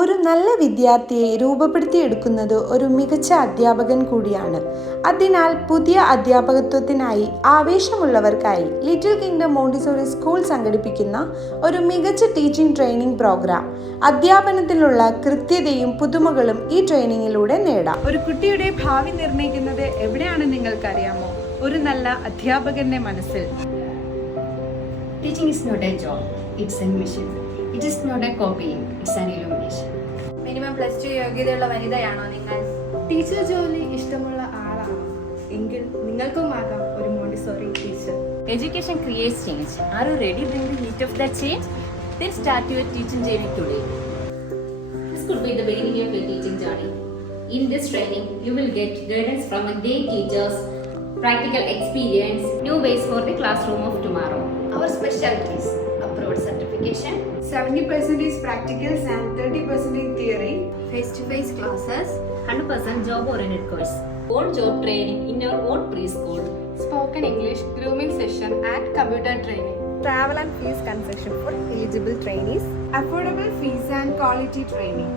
ഒരു നല്ല വിദ്യാർത്ഥിയെ രൂപപ്പെടുത്തിയെടുക്കുന്നത് ഒരു മികച്ച അധ്യാപകൻ കൂടിയാണ്. അതിനാൽ പുതിയ അധ്യാപകത്വത്തിനായി ആവേശമുള്ളവർക്കായി ലിറ്റിൽ കിങ്ഡം മോണ്ടിസോറി സ്കൂൾ സംഘടിപ്പിക്കുന്ന ഒരു മികച്ച ടീച്ചിങ് ട്രെയിനിങ് പ്രോഗ്രാം. അധ്യാപനത്തിലുള്ള കൃത്യതയും പുതുമകളും ഈ ട്രെയിനിങ്ങിലൂടെ നേടാം. ഒരു കുട്ടിയുടെ ഭാവി നിർണ്ണയിക്കുന്നത് എവിടെയാണെന്ന് നിങ്ങൾക്കറിയാമോ? ഒരു നല്ല അധ്യാപകന്റെ മനസ്സിൽ. Teaching is not a job, it's a mission. It is not a copying, it's an illumination. Minimum +2 യോഗ്യതയുള്ള വനിതയാണോ നിങ്ങൾ? ടീച്ചർ ജോലി ഇഷ്ടമുള്ള ആളാണോ എങ്കിൽ നിങ്ങൾക്കുമാകാം ഒരു Montessori teacher. Education creates change. Are you ready to bring the heat of that change? Then start your teaching journey today. This could be the beginning of your teaching journey. In this training, you will get guidance from mundane teachers, practical experience, new ways for the classroom of tomorrow. Our specialties: approved certification, 70% is practicals and 30% theory. face-to-face classes, 100% job-oriented course. On-job training in your own preschool. Spoken English grooming session and computer training. Travel and fees concession for eligible trainees. Affordable fees and quality training.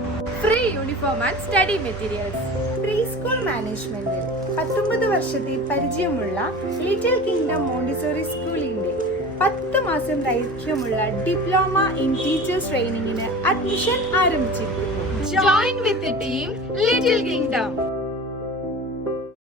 Free uniform and study materials. Pre school മാനേജ്മെന്റിൽ 19 വർഷത്തെ പരിചയമുള്ള little kingdom Montessori സ്കൂളിന്റെ 10 മാസം ദൈർഘ്യമുള്ള diploma in teachers ട്രെയിനിങ്ങിന് admission ആരംഭിച്ചിരിക്കുന്നു. Join with team little kingdom.